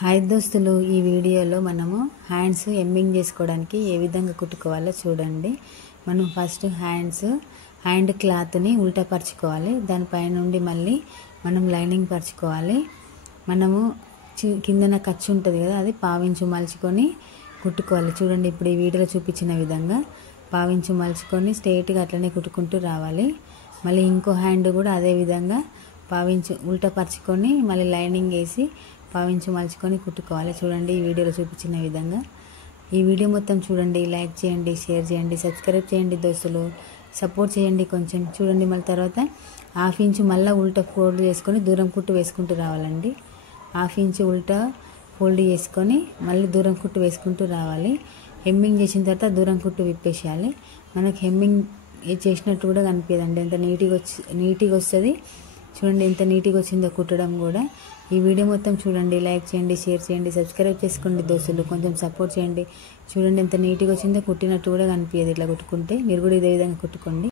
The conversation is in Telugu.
హాయ్ దోస్తులు, ఈ వీడియోలో మనము హ్యాండ్స్ ఎమ్మింగ్ చేసుకోవడానికి ఏ విధంగా కుట్టుకోవాలో చూడండి. మనం ఫస్ట్ హ్యాండ్ క్లాత్ని ఉల్టా పరుచుకోవాలి. దానిపై నుండి మళ్ళీ మనం లైనింగ్ పరుచుకోవాలి. మనము కిందన ఖర్చు ఉంటుంది కదా, అది పావించు మలుచుకొని కుట్టుకోవాలి. చూడండి, ఇప్పుడు ఈ వీడియోలో చూపించిన విధంగా పావించు మలుచుకొని స్ట్రైట్గా అట్లనే కుట్టుకుంటూ రావాలి. మళ్ళీ ఇంకో హ్యాండ్ కూడా అదే విధంగా పావించు ఉల్టా పరుచుకొని మళ్ళీ లైనింగ్ వేసి పావించు మలుచుకొని కుట్టుకోవాలి. చూడండి, ఈ వీడియోలో చూపించిన విధంగా. ఈ వీడియో మొత్తం చూడండి, లైక్ చేయండి, షేర్ చేయండి, సబ్స్క్రైబ్ చేయండి దోస్తులు, సపోర్ట్ చేయండి కొంచెం. చూడండి, మళ్ళీ తర్వాత హాఫ్ ఇంచు మళ్ళీ ఉల్టా ఫోల్డ్ చేసుకొని దూరం కుట్టు వేసుకుంటూ రావాలండి. హాఫ్ ఇంచు ఉల్టా ఫోల్డ్ చేసుకొని మళ్ళీ దూరం కుట్టు వేసుకుంటూ రావాలి. హెమ్మింగ్ చేసిన తర్వాత దూరం కుట్టు విప్పేసేయాలి. మనకు హెమ్మింగ్ చేసినట్టు కూడా కనిపించదండి, ఎంత నీట్గా వస్తుంది. చూడండి ఎంత నీట్గా వచ్చిందో కుట్టడం కూడా. ఈ వీడియో మొత్తం చూడండి, లైక్ చేయండి, షేర్ చేయండి, సబ్స్క్రైబ్ చేసుకోండి దోస్తులు, కొంచెం సపోర్ట్ చేయండి. చూడండి ఎంత నీట్గా వచ్చిందో, కుట్టినట్టు కూడా కనిపించదు ఇట్లా కుట్టుకుంటే. మీరు కూడా ఇదే విధంగా కుట్టుకోండి.